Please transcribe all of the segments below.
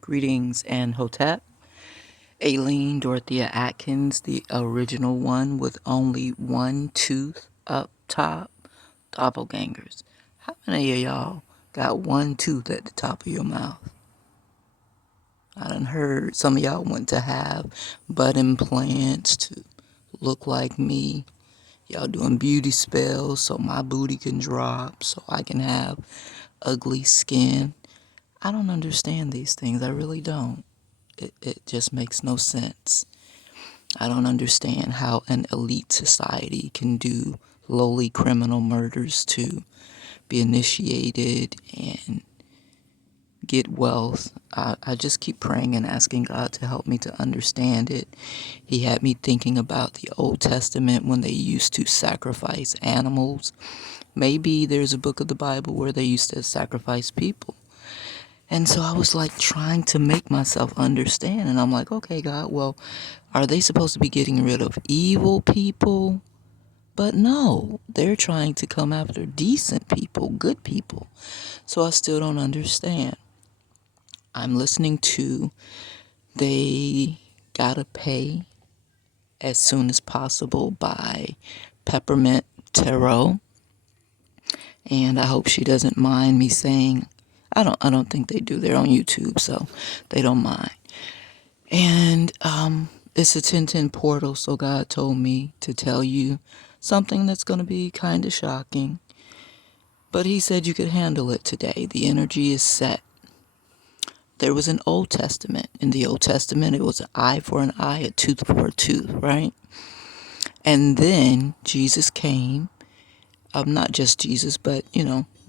Greetings and Hotep. Aileen Dorothea Atkins, the original one with only one tooth up top. Doppelgangers. How many of y'all got one tooth at the top of your mouth? I done heard some of y'all want to have butt implants to look like me. Y'all doing beauty spells so my booty can drop, so I can have ugly skin. I don't understand these things. I really don't. It just makes no sense. I don't understand how an elite society can do lowly criminal murders to be initiated and get wealth. I just keep praying and asking God to help me to understand it. He had me thinking about the Old Testament when they used to sacrifice animals. Maybe there's a book of the Bible where they used to sacrifice people. And so I was like trying to make myself understand. And I'm like, okay, God, well, are they supposed to be getting rid of evil people? But no, they're trying to come after decent people, good people. So I still don't understand. I'm listening to They Gotta Pay as Soon as Possible by Peppermint Tarot. And I hope she doesn't mind me saying, I don't think they do. They're on YouTube, so they don't mind. And it's a 1010 portal, so God told me to tell you something that's going to be kind of shocking. But he said you could handle it today. The energy is set. There was an Old Testament. In the Old Testament, it was an eye for an eye, a tooth for a tooth, right? And then Jesus came. Not just Jesus, but,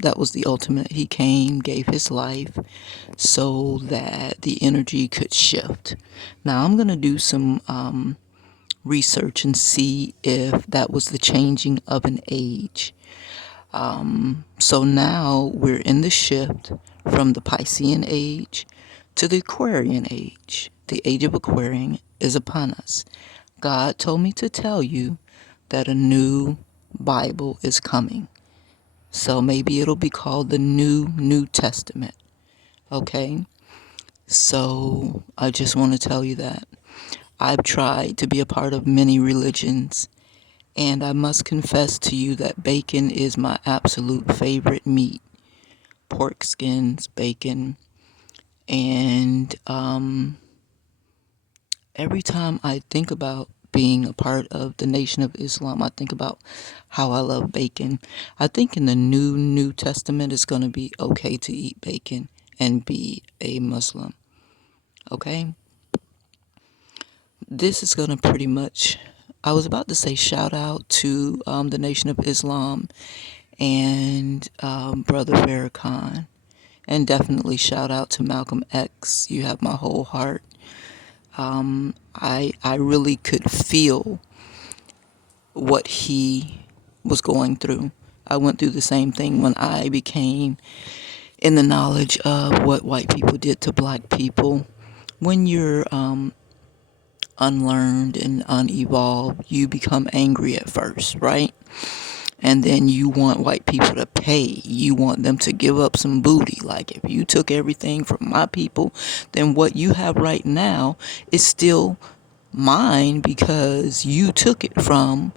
that was the ultimate. He came, gave his life so that the energy could shift. Now, I'm going to do some research and see if that was the changing of an age. So now we're in the shift from the Piscean age to the Aquarian age. The age of Aquarian is upon us. God told me to tell you that a new Bible is coming. So maybe it'll be called the New Testament. Okay? So I just want to tell you that. I've tried to be a part of many religions, and I must confess to you that bacon is my absolute favorite meat. Pork skins, bacon, and every time I think about being a part of the Nation of Islam, I think about how I love bacon. I think in the New Testament it's going to be okay to eat bacon and be a Muslim. Okay? This is going to pretty much, I was about to say shout out to the Nation of Islam and Brother Farrakhan. And definitely shout out to Malcolm X. You have my whole heart. I really could feel what he was going through. I went through the same thing when I became in the knowledge of what white people did to black people. When you're unlearned and unevolved, you become angry at first, right? And then you want white people to pay. You want them to give up some booty. Like, if you took everything from my people, then what you have right now is still mine because you took it from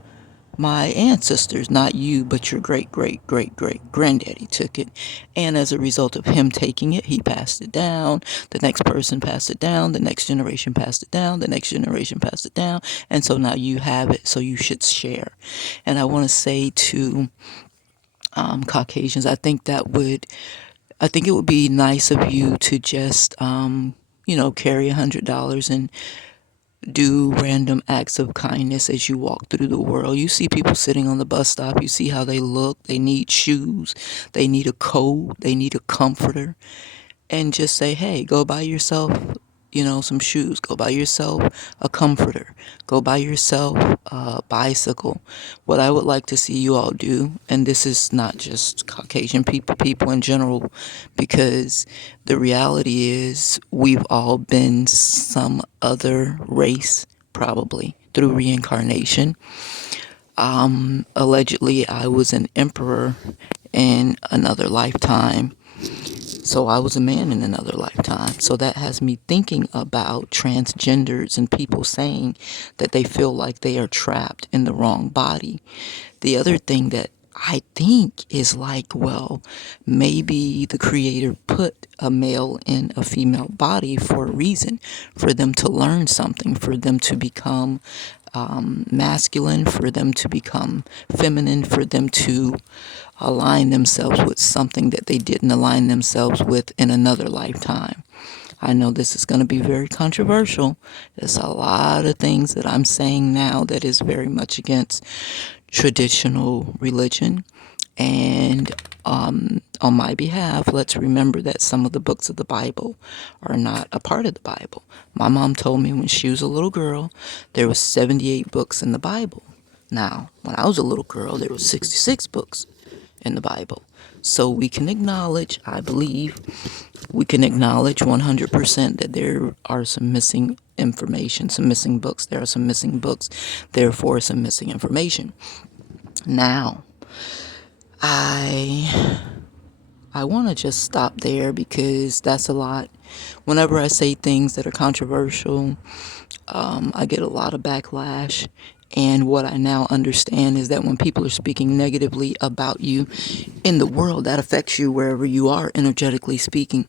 my ancestors. Not you, but your great great great great granddaddy took it. And as a result of him taking it, he passed it down. The next person passed it down. The next generation passed it down. The next generation passed it down. And so now you have it, so you should share. And I want to say to Caucasians, I think it would be nice of you to just carry $100 and do random acts of kindness as you walk through the world. You see people sitting on the bus stop. You see how they look. They need shoes. They need a coat. They need a comforter. And just say, hey, go buy yourself, some shoes. Go buy yourself a comforter. Go buy yourself a bicycle. What I would like to see you all do, and this is not just Caucasian people in general, because the reality is we've all been some other race, probably through reincarnation. Allegedly, I was an emperor in another lifetime. So I was a man in another lifetime. So that has me thinking about transgenders and people saying that they feel like they are trapped in the wrong body. The other thing that I think is like, well, maybe the creator put a male in a female body for a reason, for them to learn something, for them to become masculine, for them to become feminine, for them to align themselves with something that they didn't align themselves with in another lifetime. I know this is going to be very controversial. There's a lot of things that I'm saying now that is very much against traditional religion. And on my behalf, let's remember that some of the books of the Bible are not a part of the Bible. My mom told me when she was a little girl, there was 78 books in the Bible. Now, when I was a little girl, there was 66 books in the Bible. So we can acknowledge, I believe, we can acknowledge 100% that there are some missing information, some missing books. There are some missing books, therefore some missing information. Now, I want to just stop there because that's a lot. Whenever I say things that are controversial, I get a lot of backlash. And what I now understand is that when people are speaking negatively about you in the world, that affects you wherever you are, energetically speaking.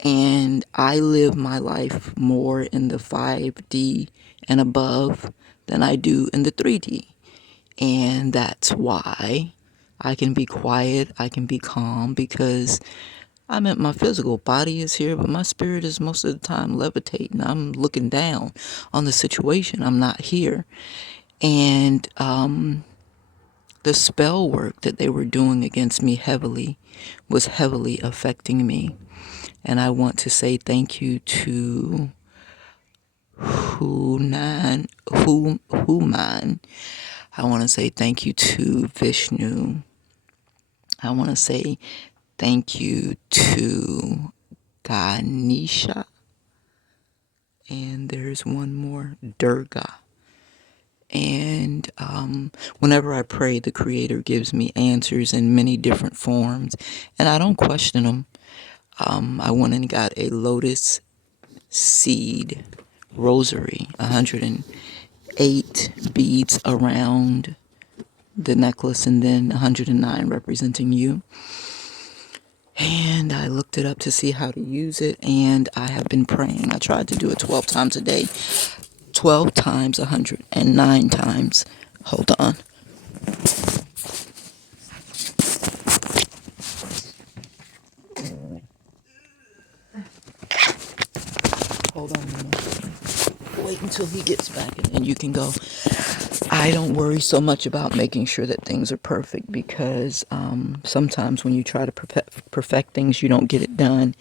And I live my life more in the 5D and above than I do in the 3D. And that's why I can be quiet, I can be calm, because my physical body is here, but my spirit is most of the time levitating. I'm looking down on the situation. I'm not here. And the spell work that they were doing against me heavily was heavily affecting me. And I want to say thank you to Human. I want to say thank you to Vishnu. I want to say thank you to Ganesha. And there's one more, Durga. And whenever I pray, the Creator gives me answers in many different forms. And I don't question them. I went and got a lotus seed rosary, 108 beads around the necklace, and then 109 representing you. And I looked it up to see how to use it, and I have been praying. I tried to do it 12 times a day. 12 times 109 times. Hold on. Hold on a minute. Wait until he gets back and then you can go. I don't worry so much about making sure that things are perfect because sometimes when you try to perfect things, you don't get it done.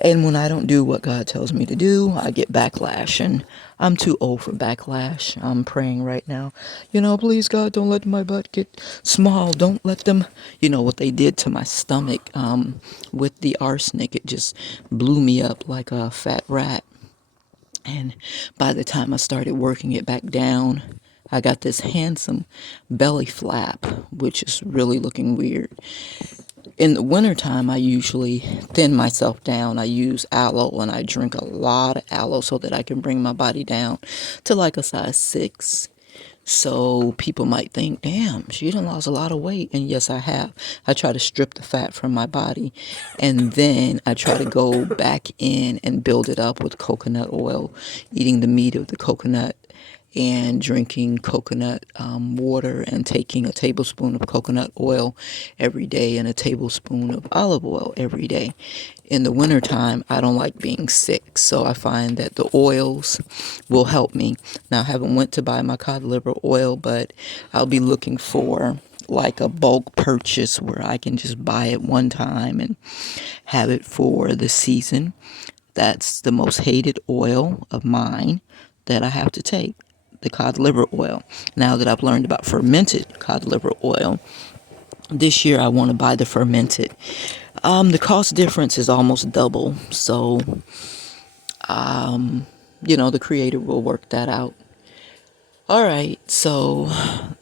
And when I don't do what God tells me to do, I get backlash. And I'm too old for backlash. I'm praying right now. Please, God, don't let my butt get small. Don't let them, what they did to my stomach with the arsenic. It just blew me up like a fat rat. And by the time I started working it back down, I got this handsome belly flap, which is really looking weird. In the wintertime, I usually thin myself down. I use aloe and I drink a lot of aloe so that I can bring my body down to like a size 6. So people might think, damn, she done lost a lot of weight. And yes, I have. I try to strip the fat from my body. And then I try to go back in and build it up with coconut oil, eating the meat of the coconut and drinking coconut water and taking a tablespoon of coconut oil every day and a tablespoon of olive oil every day. In the wintertime, I don't like being sick, so I find that the oils will help me. Now, I haven't went to buy my cod liver oil, but I'll be looking for like a bulk purchase where I can just buy it one time and have it for the season. That's the most hated oil of mine that I have to take, the cod liver oil. Now that I've learned about fermented cod liver oil, this year I want to buy the fermented. The cost difference is almost double, so the creator will work that out. All right, so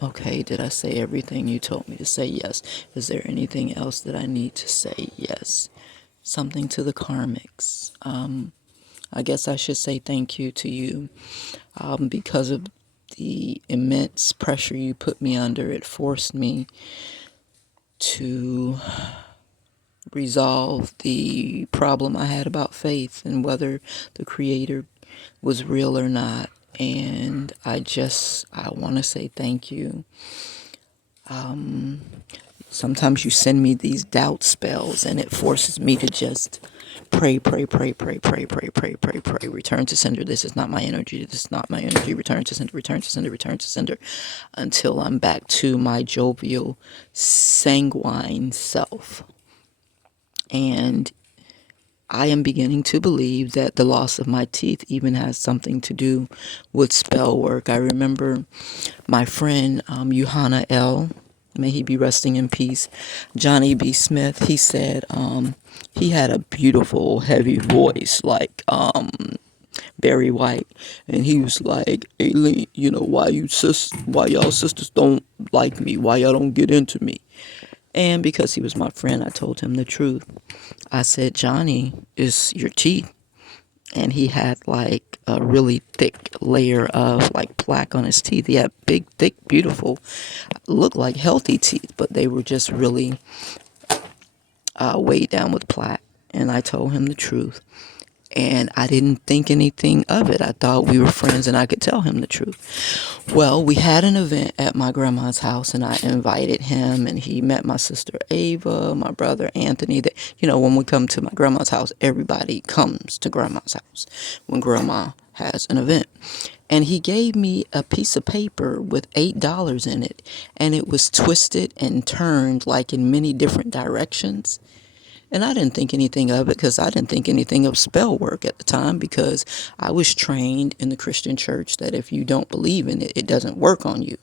okay, did I say everything you told me to say? Yes. Is there anything else that I need to say? Yes. something to the karmics. I guess I should say thank you to you because of the immense pressure you put me under. It forced me to resolve the problem I had about faith and whether the Creator was real or not. And I want to say thank you. Sometimes you send me these doubt spells and it forces me to just pray, pray, pray, pray, pray, pray, pray, pray, pray. Return to sender. This is not my energy. This is not my energy. Return to sender, return to sender, return to sender until I'm back to my jovial, sanguine self. And I am beginning to believe that the loss of my teeth even has something to do with spell work. I remember my friend Johanna L., may he be resting in peace, Johnny B. Smith, he said he had a beautiful, heavy voice like Barry White. And he was like, Aileen, why y'all sisters don't like me? Why y'all don't get into me? And because he was my friend, I told him the truth. I said, Johnny, is your teeth. And he had like a really thick layer of like plaque on his teeth. He had big, thick, beautiful, looked like healthy teeth, but they were just really weighed down with plaque. And I told him the truth. And I didn't think anything of it. I thought we were friends and I could tell him the truth. Well, we had an event at my grandma's house and I invited him and he met my sister Ava, my brother Anthony. That, when we come to my grandma's house, everybody comes to grandma's house when grandma has an event. And he gave me a piece of paper with $8 in it and it was twisted and turned like in many different directions. And I didn't think anything of it because I didn't think anything of spell work at the time because I was trained in the Christian church that if you don't believe in it, it doesn't work on you.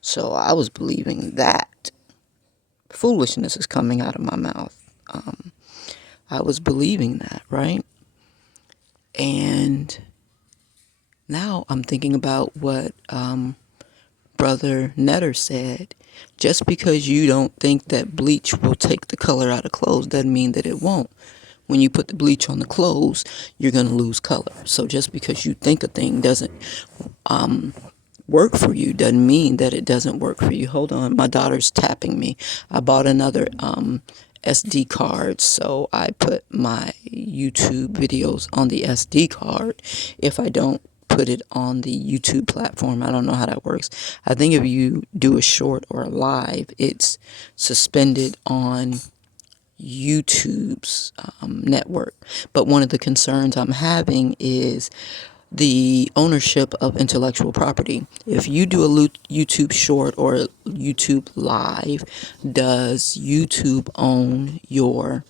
So I was believing that. Foolishness is coming out of my mouth. I was believing that, right? And now I'm thinking about what Brother Netter said. Just because you don't think that bleach will take the color out of clothes doesn't mean that it won't. When you put the bleach on the clothes, you're going to lose color. So just because you think a thing doesn't work for you doesn't mean that it doesn't work for you. Hold on, my daughter's tapping me. I bought another SD card, so I put my YouTube videos on the SD card. If I don't put it on the YouTube platform, I don't know how that works. I think if you do a short or a live, it's suspended on YouTube's network. But one of the concerns I'm having is the ownership of intellectual property. If you do a YouTube short or a YouTube live, does YouTube own your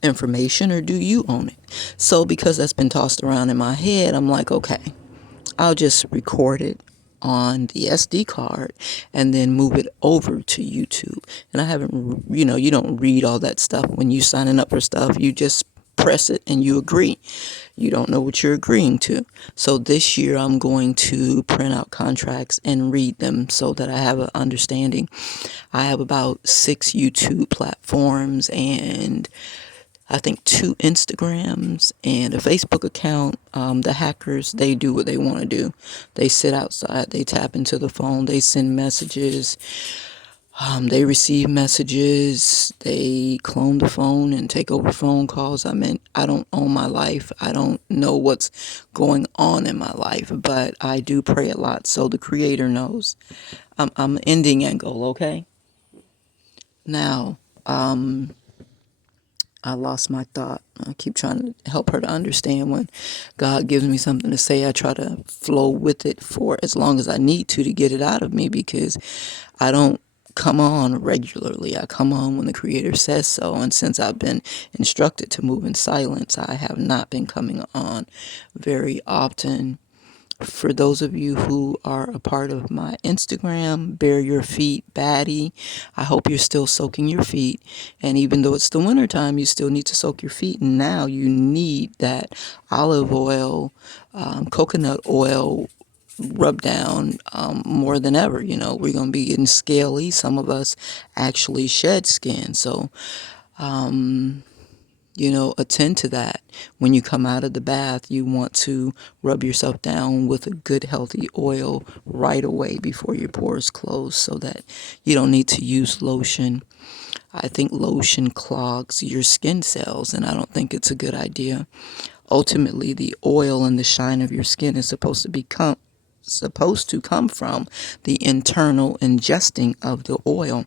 information or do you own it? So because that's been tossed around in my head, I'm like, okay, I'll just record it on the SD card and then move it over to YouTube. And I haven't, you don't read all that stuff when you signing up for stuff. You just press it and you agree. You don't know what you're agreeing to. So this year I'm going to print out contracts and read them so that I have an understanding. I have about 6 YouTube platforms and I think 2 Instagrams and a Facebook account. The hackers, they do what they want to do. They sit outside, they tap into the phone, they send messages, they receive messages, they clone the phone and take over phone calls. I don't own my life. I don't know what's going on in my life, but I do pray a lot, so the Creator knows. I'm ending Engel, okay? Now, I lost my thought. I keep trying to help her to understand when God gives me something to say, I try to flow with it for as long as I need to get it out of me because I don't come on regularly. I come on when the Creator says so. And since I've been instructed to move in silence, I have not been coming on very often. For those of you who are a part of my Instagram, Bare Your Feet Baddie, I hope you're still soaking your feet. And even though it's the winter time, you still need to soak your feet. And now you need that olive oil, coconut oil rub down more than ever. We're going to be getting scaly. Some of us actually shed skin. So Attend to that. When you come out of the bath, you want to rub yourself down with a good healthy oil right away before your pores close so that you don't need to use lotion. I think lotion clogs your skin cells, and I don't think it's a good idea. Ultimately, the oil and the shine of your skin is supposed to come from the internal ingesting of the oil.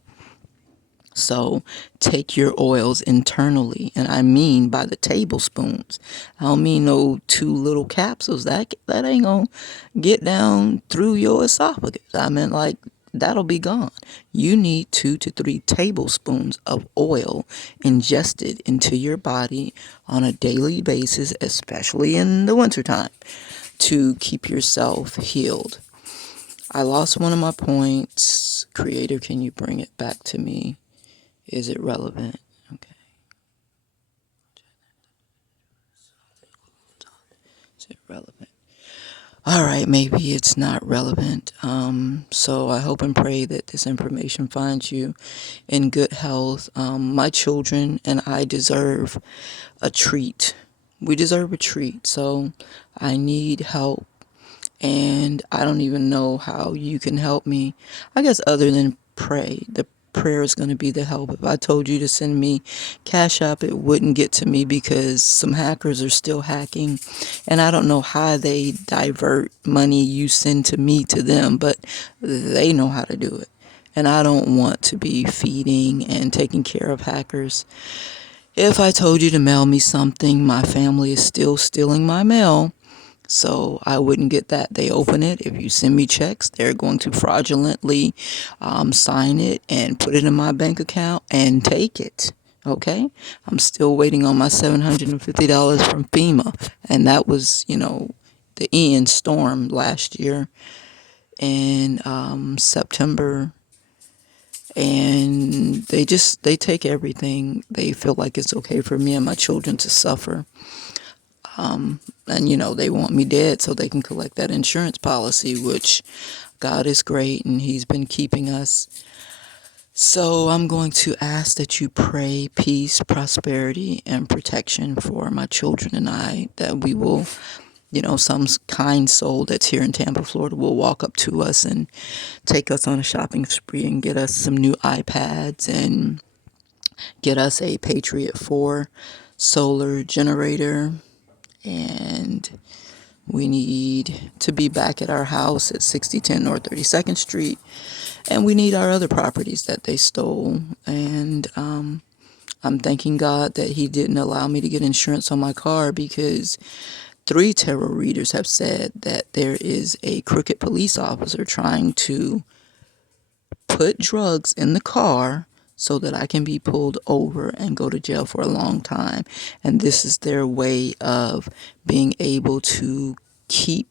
So take your oils internally, and I mean by the tablespoons. I don't mean no two little capsules. That ain't gonna get down through your esophagus. I mean, like, that'll be gone. You need 2 to 3 tablespoons of oil ingested into your body on a daily basis, especially in the wintertime, to keep yourself healed. I lost one of my points. Creator, can you bring it back to me? Is it relevant? Okay. Is it relevant? All right, maybe it's not relevant. So I hope and pray that this information finds you in good health. My children and I deserve a treat. We deserve a treat. So I need help, and I don't even know how you can help me. I guess other than pray. The prayer is going to be the help. If I told you to send me Cash App, it wouldn't get to me because some hackers are still hacking, and I don't know how they divert money you send to me to them, but they know how to do it. And I don't want to be feeding and taking care of hackers. If I told you to mail me something, my family is still stealing my mail, so I wouldn't get that. They open it. If you send me checks, they're going to fraudulently sign it and put it in my bank account and take it. Okay? I'm still waiting on my $750 from FEMA. And that was, the Ian storm last year in September. And they take everything. They feel like it's okay for me and my children to suffer. And they want me dead so they can collect that insurance policy, which God is great and He's been keeping us. So I'm going to ask that you pray peace, prosperity, and protection for my children and I, that we will, some kind soul that's here in Tampa, Florida, will walk up to us and take us on a shopping spree and get us some new iPads and get us a Patriot 4 solar generator. And we need to be back at our house at 6010 North 32nd Street. And we need our other properties that they stole. And I'm thanking God that He didn't allow me to get insurance on my car, because 3 tarot readers have said that there is a crooked police officer trying to put drugs in the car so that I can be pulled over and go to jail for a long time. And this is their way of being able to keep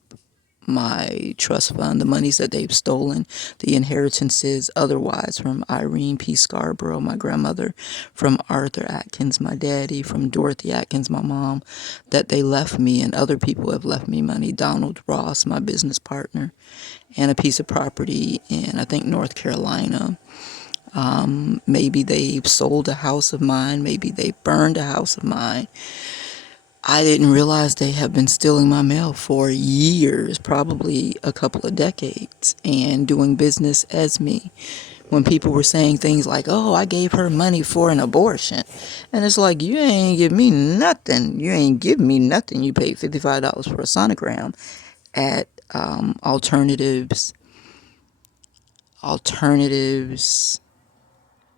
my trust fund, the monies that they've stolen, the inheritances otherwise from Irene P. Scarborough, my grandmother, from Arthur Atkins, my daddy, from Dorothy Atkins, my mom, that they left me, and other people have left me money. Donald Ross, my business partner, and a piece of property in, I think, North Carolina. Maybe they've sold a house of mine. Maybe they burned a house of mine. I didn't realize they have been stealing my mail for years, probably a couple of decades, and doing business as me. When people were saying things like, oh, I gave her money for an abortion. And it's like, you ain't give me nothing. You ain't give me nothing. You paid $55 for a sonogram at Alternatives.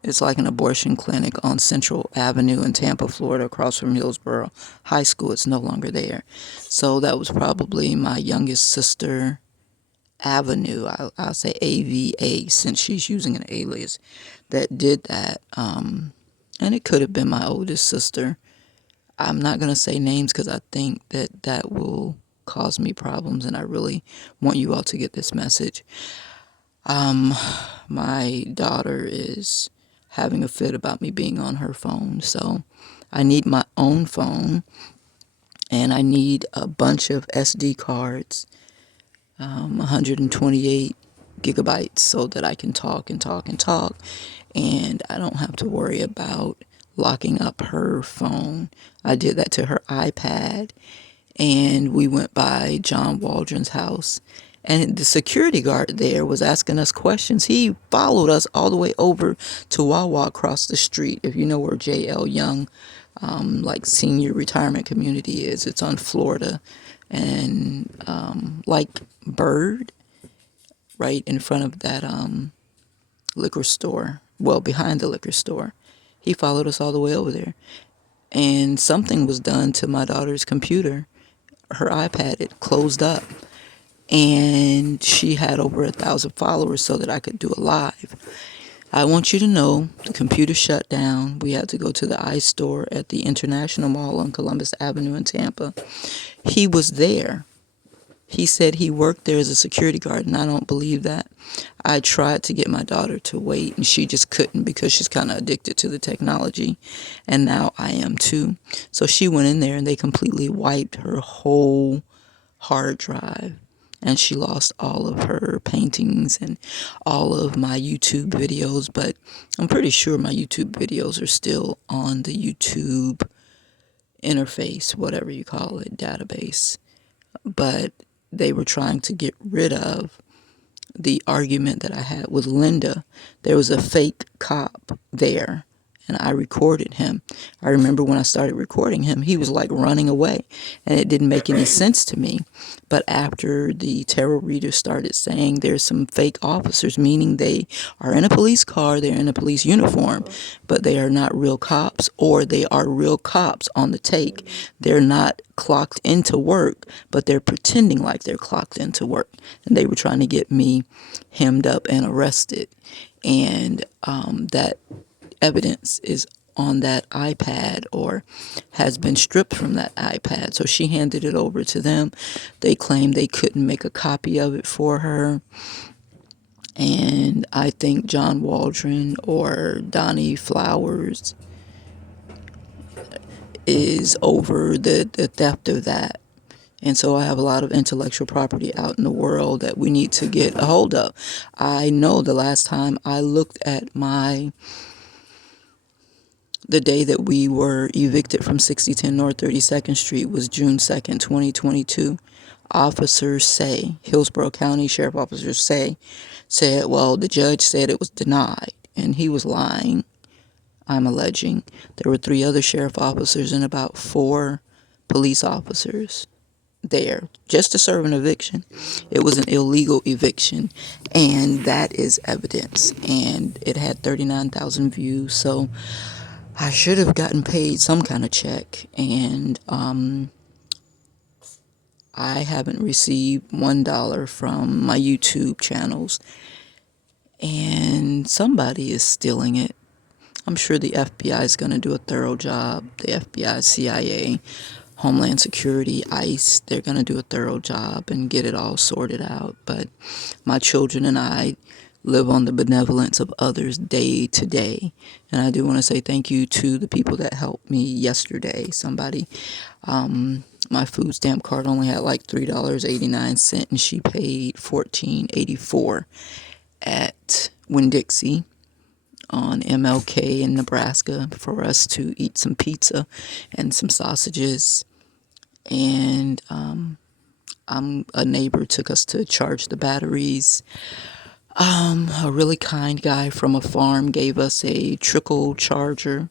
It's like an abortion clinic on Central Avenue in Tampa, Florida, across from Hillsborough High School. It's no longer there. So that was probably my youngest sister, Avenue. I'll say AVA, since she's using an alias, that did that. And it could have been my oldest sister. I'm not going to say names because I think that will cause me problems, and I really want you all to get this message. My daughter is having a fit about me being on her phone, so I need my own phone, and I need a bunch of SD cards, 128 gigabytes, so that I can talk and talk and talk, and I don't have to worry about locking up her phone. I did that to her iPad, and we went by John Waldron's house. And the security guard there was asking us questions. He followed us all the way over to Wawa across the street. If you know where J.L. Young, like senior retirement community is, it's on Florida. And like Bird, right in front of that liquor store, well, behind the liquor store. He followed us all the way over there. And something was done to my daughter's computer. Her iPad, it closed up. And she had over 1,000 followers so that I could do a live. I want you to know the computer shut down. We had to go to the iStore at the International Mall on Columbus Avenue in Tampa. He was there. He said he worked there as a security guard, and I don't believe that. I tried to get my daughter to wait, and she just couldn't because she's kind of addicted to the technology, and now I am too. So she went in there, and they completely wiped her whole hard drive, and she lost all of her paintings and all of my YouTube videos, but I'm pretty sure my YouTube videos are still on the YouTube interface, whatever you call it, database. But they were trying to get rid of the argument that I had with Linda. There was a fake cop there, and I recorded him. I remember when I started recording him, he was like running away, and it didn't make any sense to me. But after the tarot reader started saying there's some fake officers, meaning they are in a police car, they're in a police uniform, but they are not real cops, or they are real cops on the take. They're not clocked into work, but they're pretending like they're clocked into work. And they were trying to get me hemmed up and arrested. And that evidence is on that iPad, or has been stripped from that iPad. So she handed it over to them. They claimed they couldn't make a copy of it for her. And I think John Waldron or Donnie Flowers is over the theft of that. And so I have a lot of intellectual property out in the world that we need to get a hold of. I know the last time I looked at the day that we were evicted from 6010 North 32nd Street was June 2nd, 2022. Officers say, Hillsborough County Sheriff officers said, well, the judge said it was denied, and he was lying, I'm alleging. There were 3 other sheriff officers and about 4 police officers there just to serve an eviction. It was an illegal eviction, and that is evidence, and it had 39,000 views. So I should have gotten paid some kind of check, and I haven't received $1 from my YouTube channels, and somebody is stealing it. I'm sure the FBI is going to do a thorough job. The FBI, CIA, Homeland Security, ICE, they're going to do a thorough job and get it all sorted out. But my children and I live on the benevolence of others day to day. And I do want to say thank you to the people that helped me yesterday. Somebody, my food stamp card only had like $3.89, and she paid $14.84 at Winn-Dixie on MLK in Nebraska for us to eat some pizza and some sausages. And a neighbor took us to charge the batteries. A really kind guy from a farm gave us a trickle charger,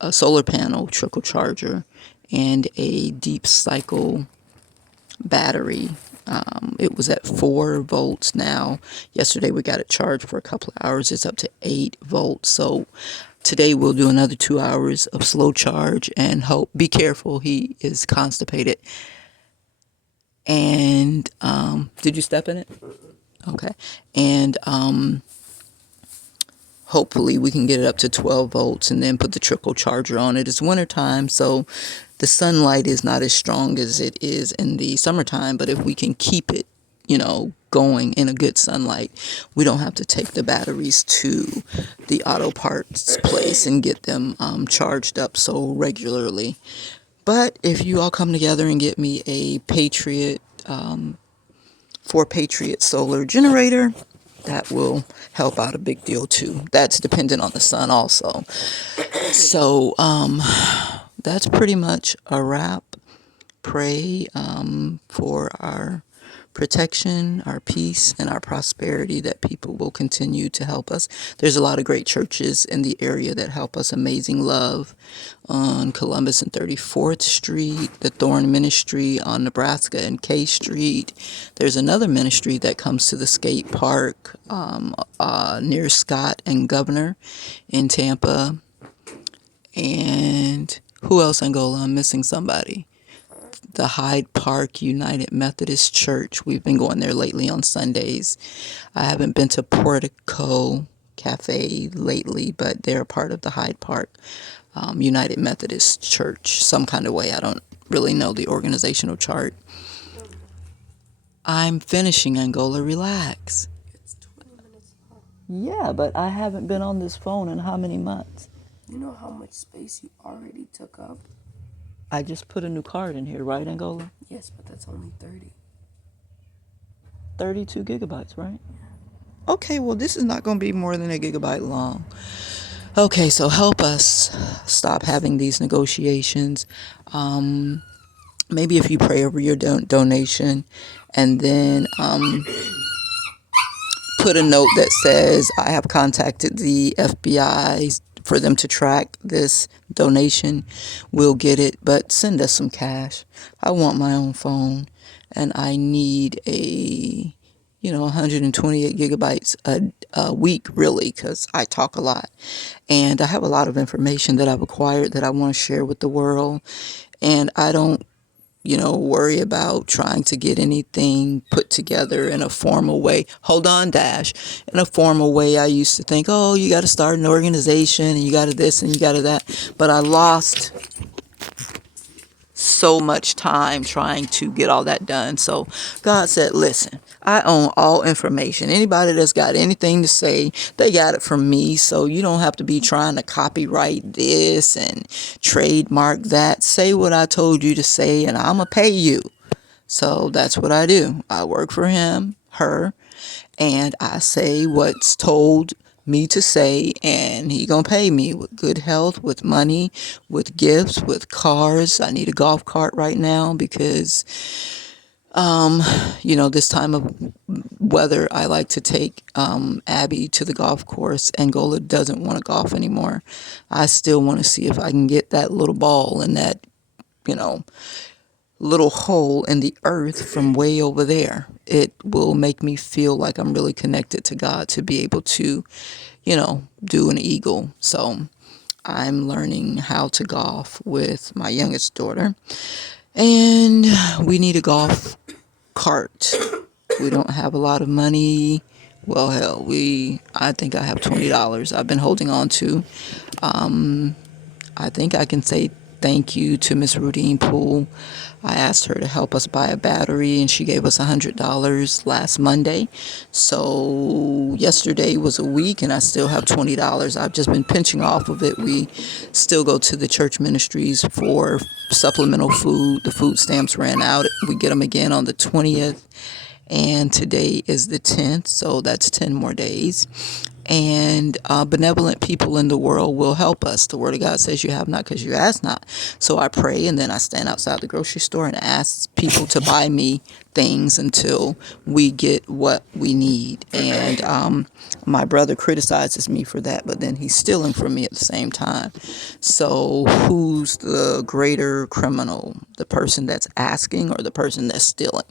a solar panel trickle charger, and a deep cycle battery. It was at 4 volts now. Yesterday we got it charged for a couple of hours. It's up to 8 volts. So today we'll do another 2 hours of slow charge and hope. Be careful. He is constipated. And did you step in it? Okay. And hopefully we can get it up to 12 volts and then put the trickle charger on it. It's wintertime, so the sunlight is not as strong as it is in the summertime, but if we can keep it, going in a good sunlight, we don't have to take the batteries to the auto parts place and get them charged up so regularly. But if you all come together and get me a Patriot, 4 Patriot solar generator, that will help out a big deal too. That's dependent on the sun also. So that's pretty much a wrap. Pray for our protection, our peace, and our prosperity, that people will continue to help us. There's a lot of great churches in the area that help us. Amazing Love on Columbus and 34th Street, the Thorn Ministry on Nebraska and K Street. There's another ministry that comes to the skate park near Scott and Governor in Tampa. And who else, Angola? I'm missing somebody. The Hyde Park United Methodist Church. We've been going there lately on Sundays. I haven't been to Portico Cafe lately, but they're a part of the Hyde Park United Methodist Church, some kind of way. I don't really know the organizational chart. I'm finishing, Angola. Relax. It's 20 minutes long. Yeah, but I haven't been on this phone in how many months? You know how much space you already took up? I just put a new card in here, right, Angola? Yes, but that's only 30. 32 gigabytes, right? Okay, well, this is not going to be more than a gigabyte long. Okay, so help us stop having these negotiations. Maybe if you pray over your donation and then put a note that says, I have contacted the FBI for them to track this donation, we'll get it, but send us some cash. I want my own phone, and I need 128 gigabytes a week, really, because I talk a lot. And I have a lot of information that I've acquired that I want to share with the world. And I don't worry about trying to get anything put together in a formal way. Hold on, Dash. In a formal way, I used to think, oh, you got to start an organization and you got to this and you got to that. But I lost so much time trying to get all that done. So God said, listen, I own all information. Anybody that's got anything to say, they got it from me. So you don't have to be trying to copyright this and trademark that. Say what I told you to say and I'm going to pay you. So that's what I do. I work for him, her, and I say what's told me to say, and he gonna pay me with good health, with money, with gifts, with cars. I need a golf cart right now because this time of weather, I like to take Abby to the golf course. Angola doesn't want to golf anymore. I still want to see if I can get that little ball in that little hole in the earth from way over there. It will make me feel like I'm really connected to God to be able to, do an eagle. So I'm learning how to golf with my youngest daughter. And we need a golf cart. We don't have a lot of money. Well, hell, I think I have $20 I've been holding on to. I think I can say thank you to Miss Rudine Poole. I asked her to help us buy a battery, and she gave us $100 last Monday. So yesterday was a week, and I still have $20. I've just been pinching off of it. We still go to the church ministries for supplemental food. The food stamps ran out. We get them again on the 20th. And today is the 10th, so that's 10 more days. And benevolent people in the world will help us. The Word of God says you have not because you ask not. So I pray, and then I stand outside the grocery store and ask people to buy me things until we get what we need. And my brother criticizes me for that, but then he's stealing from me at the same time. So who's the greater criminal? The person that's asking or the person that's stealing?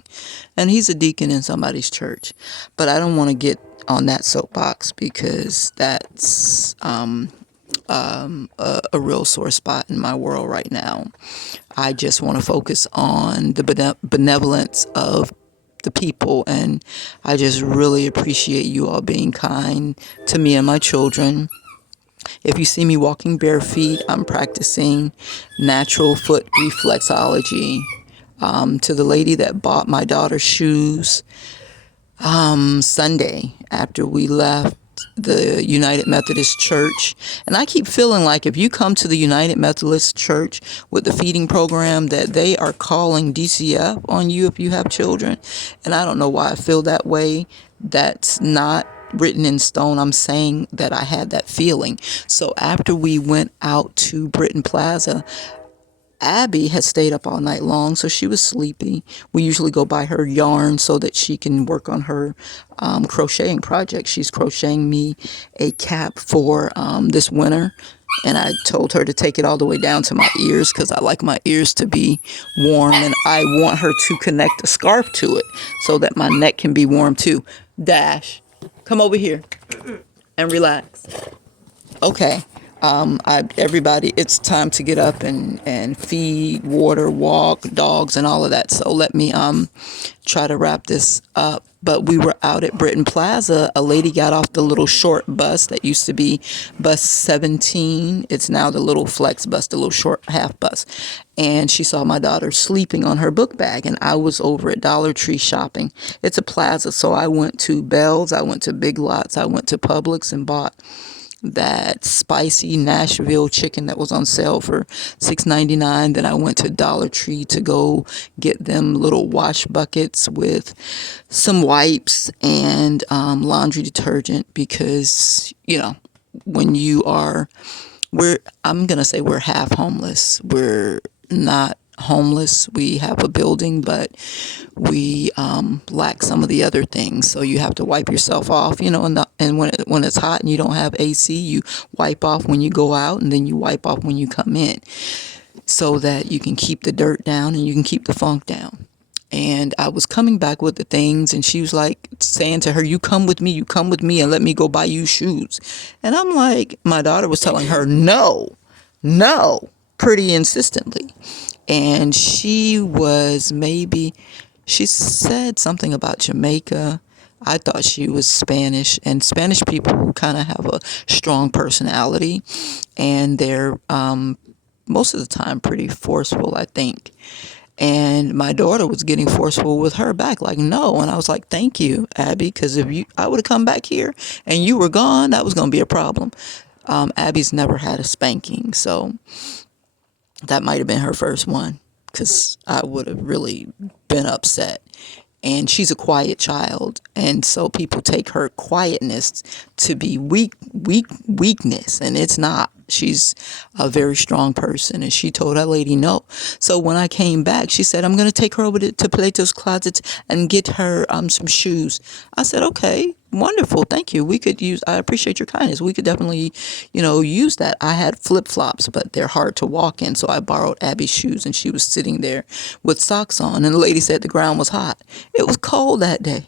And he's a deacon in somebody's church. But I don't want to get on that soapbox because that's a real sore spot in my world right now. I just want to focus on the benevolence of the people, and I just really appreciate you all being kind to me and my children. If you see me walking bare feet, I'm practicing natural foot reflexology. To the lady that bought my daughter shoes Sunday after we left the United Methodist Church. And I keep feeling like if you come to the United Methodist Church with the feeding program, that they are calling DCF on you if you have children. And I don't know why I feel that way. That's not written in stone. I'm saying that I had that feeling. So after we went out to Britain Plaza, Abby had stayed up all night long, so she was sleepy. We usually go buy her yarn so that she can work on her crocheting project. She's crocheting me a cap for this winter, and I told her to take it all the way down to my ears because I like my ears to be warm, and I want her to connect a scarf to it so that my neck can be warm too. Dash, come over here and relax. Okay. Everybody, it's time to get up and feed, water, walk, dogs, and all of that. So let me try to wrap this up. But we were out at Britain Plaza. A lady got off the little short bus that used to be bus 17. It's now the little flex bus, the little short half bus. And she saw my daughter sleeping on her book bag. And I was over at Dollar Tree shopping. It's a plaza, so I went to Bell's, I went to Big Lots, I went to Publix and bought that spicy Nashville chicken that was on sale for $6.99. Then I went to Dollar Tree to go get them little wash buckets with some wipes and laundry detergent because, when you are, I'm going to say we're half homeless. We're not homeless. We have a building, but we lack some of the other things. So you have to wipe yourself off, and when it's hot and you don't have AC, you wipe off when you go out and then you wipe off when you come in so that you can keep the dirt down and you can keep the funk down. And I was coming back with the things, and she was like saying to her, you come with me, and let me go buy you shoes. And I'm like, my daughter was telling her, no, pretty insistently. And she said something about Jamaica. I thought she was Spanish, and Spanish people kind of have a strong personality, and they're most of the time pretty forceful, I think. And my daughter was getting forceful with her back, like, no. And I was like, thank you, Abby, because I would have come back here and you were gone, that was going to be a problem. Abby's never had a spanking, so that might have been her first one because I would have really been upset. And she's a quiet child, and so people take her quietness to be weakness, and it's not. She's a very strong person, and she told that lady no. So when I came back, she said, I'm going to take her over to Plato's Closets and get her some shoes. I said, okay, wonderful, thank you. I appreciate your kindness. We could definitely, use that. I had flip-flops, but they're hard to walk in, so I borrowed Abby's shoes, and she was sitting there with socks on, and the lady said the ground was hot. It was cold that day.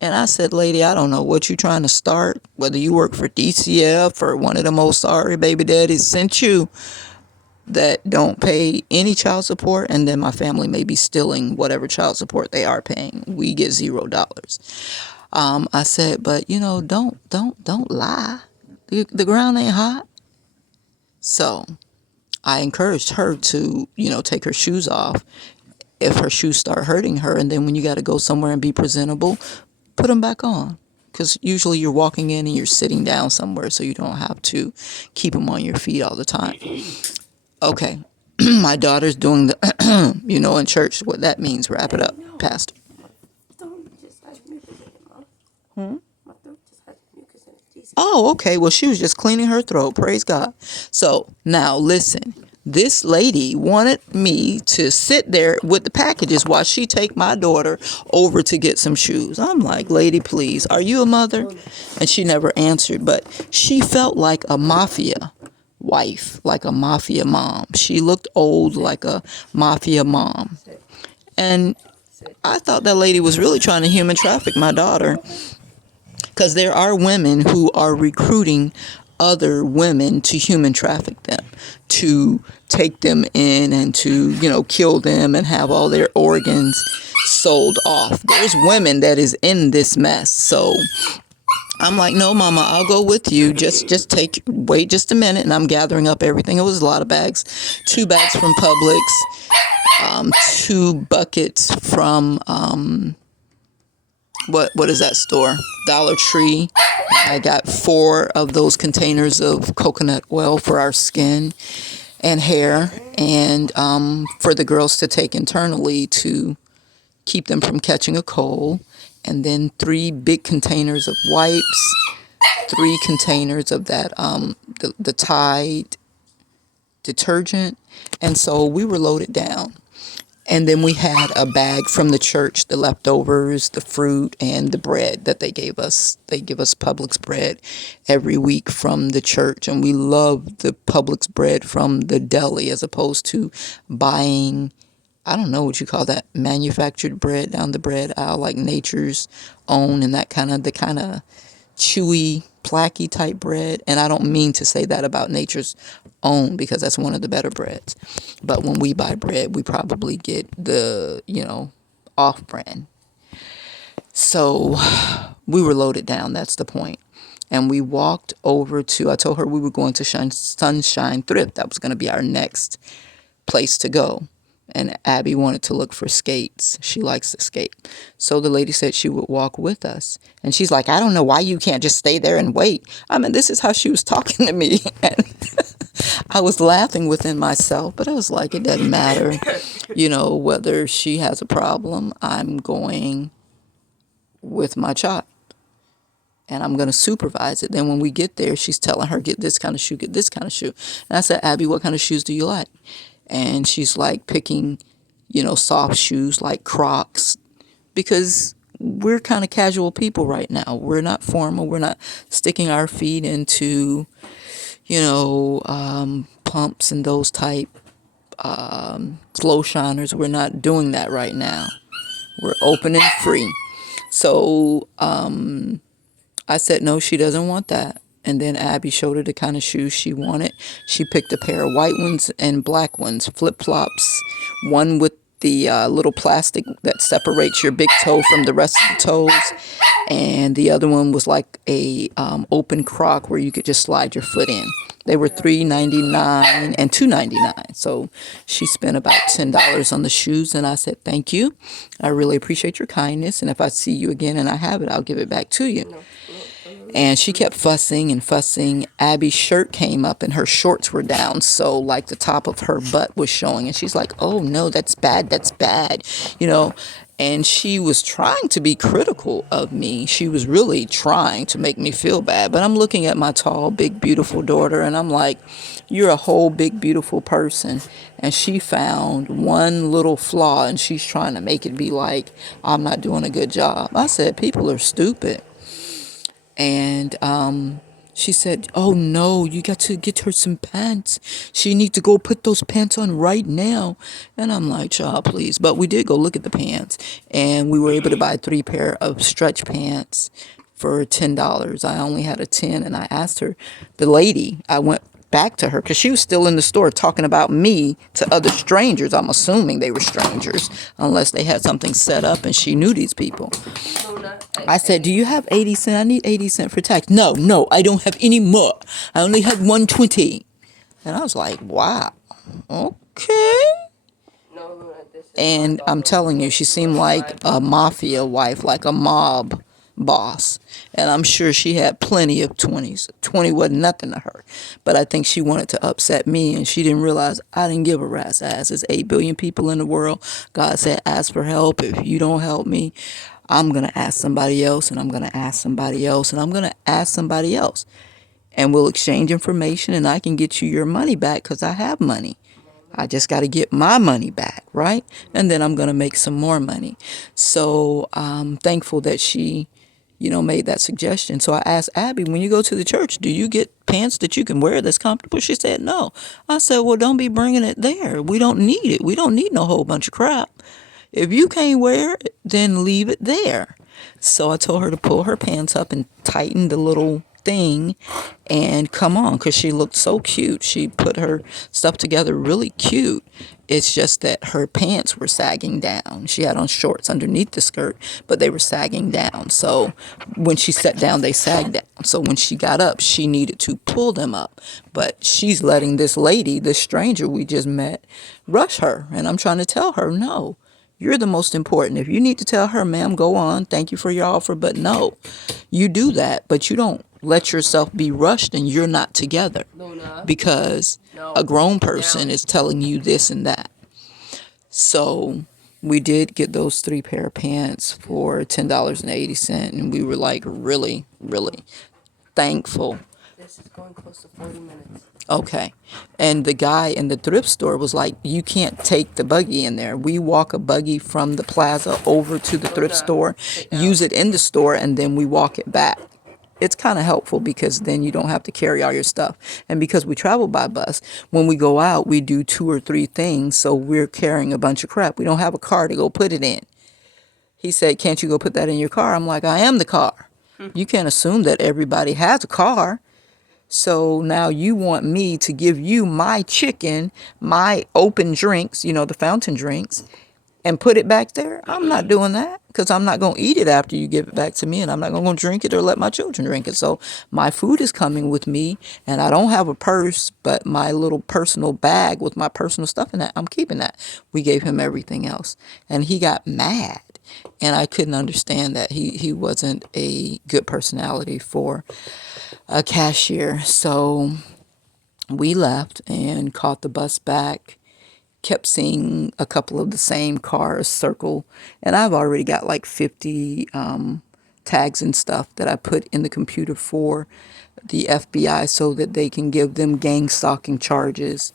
And I said, lady, I don't know what you're trying to start, whether you work for DCF or one of them old sorry baby daddies sent you that don't pay any child support, and then my family may be stealing whatever child support they are paying. We get $0. I said, but don't lie. The ground ain't hot. So I encouraged her to, take her shoes off if her shoes start hurting her, and then when you got to go somewhere and be presentable, put them back on. Because usually you're walking in and you're sitting down somewhere, so you don't have to keep them on your feet all the time. Okay. My daughter's doing the, in church, what that means. Wrap it up, Pastor. Oh, okay. Well, she was just cleaning her throat. Praise God. So now listen. This lady wanted me to sit there with the packages while she take my daughter over to get some shoes. I'm like, lady, please, are you a mother? And she never answered, but she felt like a mafia wife, like a mafia mom. She looked old, like a mafia mom. And I thought that lady was really trying to human traffic my daughter, because there are women who are recruiting other women to human traffic them, to take them in and to, kill them and have all their organs sold off. There's women that is in this mess. So I'm like, no, mama, I'll go with you. Wait just a minute. And I'm gathering up everything. It was a lot of bags. 2 bags from Publix, 2 buckets from, what is that store? Dollar Tree. I got 4 of those containers of coconut oil for our skin and hair, and for the girls to take internally to keep them from catching a cold. and then 3 big containers of wipes, 3 containers of that the Tide detergent, and so we were loaded down. And then we had a bag from the church, the leftovers, the fruit, and the bread that they gave us. They give us Publix bread every week from the church, and we love the Publix bread from the deli as opposed to buying, I don't know what you call that, manufactured bread down the bread aisle, like Nature's Own and the kind of chewy, placky type bread. And I don't mean to say that about Nature's Own because that's one of the better breads. But when we buy bread, we probably get the, off brand. So we were loaded down. That's the point. And we walked over to, I told her we were going to Sunshine Thrift. That was going to be our next place to go. And Abby wanted to look for skates. She likes to skate. So the lady said she would walk with us. And she's like, I don't know why you can't just stay there and wait. I mean, this is how she was talking to me. And I was laughing within myself, but I was like, it doesn't matter, whether she has a problem. I'm going with my child. And I'm going to supervise it. Then when we get there, she's telling her, get this kind of shoe, get this kind of shoe. And I said, Abby, what kind of shoes do you like? And she's like picking, soft shoes like Crocs, because we're kind of casual people right now. We're not formal. We're not sticking our feet into, pumps and those type slow shiners. We're not doing that right now. We're open and free. So I said, no, she doesn't want that. And then Abby showed her the kind of shoes she wanted. She picked a pair of white ones and black ones, flip-flops, one with the little plastic that separates your big toe from the rest of the toes. And the other one was like a open Croc where you could just slide your foot in. They were $3.99 and $2.99. So she spent about $10 on the shoes. And I said, thank you. I really appreciate your kindness. And if I see you again and I have it, I'll give it back to you. And she kept fussing and fussing. Abby's shirt came up and her shorts were down. So like the top of her butt was showing. And she's like, oh no, that's bad. That's bad. And she was trying to be critical of me. She was really trying to make me feel bad. But I'm looking at my tall, big, beautiful daughter. And I'm like, you're a whole big, beautiful person. And she found one little flaw and she's trying to make it be like, I'm not doing a good job. I said, people are stupid. And she said, oh no, you got to get her some pants. She needs to go put those pants on right now. And I'm like, child, please. But we did go look at the pants. And we were able to buy 3 pair of stretch pants for $10. I only had a 10. And I asked her, the lady, I went back to her because she was still in the store talking about me to other strangers. I'm assuming they were strangers unless they had something set up and she knew these people. I said, do you have 80 cents? I need 80 cents for tax. No, I don't have any more. I only have 120. And I was like, wow, okay. And I'm telling you, she seemed like a mafia wife, like a mob boss. And I'm sure she had plenty of 20s. 20 wasn't nothing to her. But I think she wanted to upset me, and she didn't realize I didn't give a rat's ass. There's 8 billion people in the world. God said, ask for help. If you don't help me, I'm going to ask somebody else, and I'm going to ask somebody else, and I'm going to ask somebody else. And we'll exchange information, and I can get you your money back because I have money. I just got to get my money back, right? And then I'm going to make some more money. So I'm thankful that she, made that suggestion. So I asked Abby, when you go to the church, do you get pants that you can wear that's comfortable? She said, no. I said, well, don't be bringing it there. We don't need it. We don't need no whole bunch of crap. If you can't wear it, then leave it there. So I told her to pull her pants up and tighten the little thing and come on, because she looked so cute. She put her stuff together really cute. It's just that her pants were sagging down. She had on shorts underneath the skirt, but they were sagging down. So when she sat down, they sagged down. So when she got up, she needed to pull them up. But she's letting this lady, this stranger we just met, rush her. And I'm trying to tell her, no. You're the most important. If you need to tell her, ma'am, go on. Thank you for your offer. But no, you do that. But you don't let yourself be rushed and you're not together because a grown person is telling you this and that. So we did get those 3 pair of pants for $10.80, and we were like really, really thankful. This is going close to 40 minutes. Okay. And the guy in the thrift store was like, you can't take the buggy in there. We walk a buggy from the plaza over to the thrift store, use it in the store, and then we walk it back. It's kind of helpful because then you don't have to carry all your stuff. And because we travel by bus, when we go out, we do 2 or 3 things. So we're carrying a bunch of crap. We don't have a car to go put it in. He said, can't you go put that in your car? I'm like, I am the car. You can't assume that everybody has a car. So now you want me to give you my chicken, my open drinks, the fountain drinks, and put it back there? I'm not doing that because I'm not going to eat it after you give it back to me, and I'm not going to drink it or let my children drink it. So my food is coming with me, and I don't have a purse, but my little personal bag with my personal stuff in that, I'm keeping that. We gave him everything else, and he got mad, and I couldn't understand that. He wasn't a good personality for a cashier. So we left and caught the bus back, kept seeing a couple of the same cars circle, and I've already got like 50 tags and stuff that I put in the computer for the FBI so that they can give them gang stalking charges,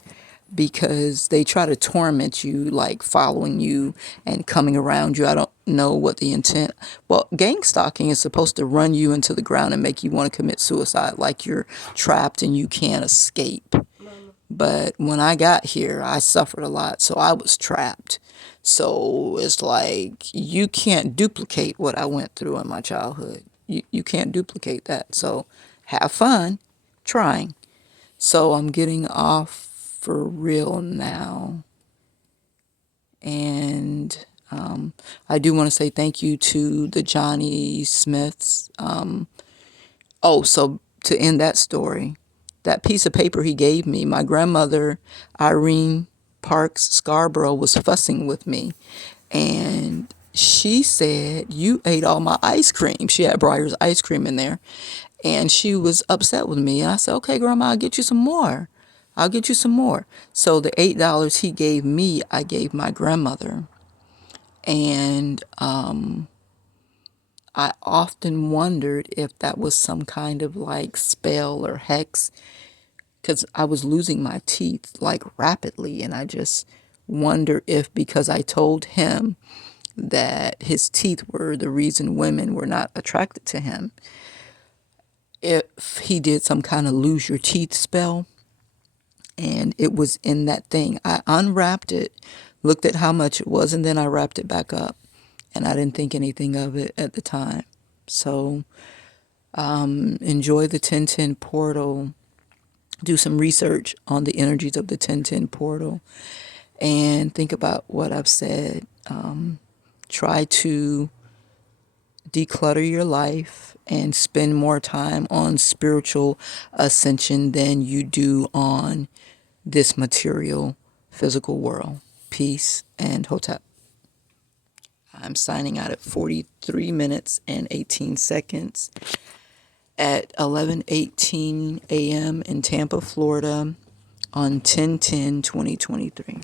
because they try to torment you, like following you and coming around you. I don't know what the intent. Well, gang stalking is supposed to run you into the ground and make you want to commit suicide, like you're trapped and you can't escape. But when I got here, I suffered a lot, so I was trapped. So it's like you can't duplicate what I went through in my childhood. You can't duplicate that. So have fun trying. So I'm getting off for real now. And I do want to say thank you to the Johnny Smiths. So to end that story, that piece of paper he gave me, my grandmother, Irene Parks Scarborough, was fussing with me. And she said, you ate all my ice cream. She had Breyer's ice cream in there. And she was upset with me. And I said, okay, Grandma, I'll get you some more. I'll get you some more. So the $8 he gave me, I gave my grandmother. And I often wondered if that was some kind of like spell or hex, because I was losing my teeth like rapidly. And I just wonder if, because I told him that his teeth were the reason women were not attracted to him, if he did some kind of lose your teeth spell. And it was in that thing. I unwrapped it, looked at how much it was, and then I wrapped it back up. And I didn't think anything of it at the time. So enjoy the 1010 portal. Do some research on the energies of the 1010 portal. And think about what I've said. Try to declutter your life and spend more time on spiritual ascension than you do on this material physical world. Peace and Hotep. I'm signing out at 43 minutes and 18 seconds at 11:18 a.m. in Tampa, Florida on 10/10/2023.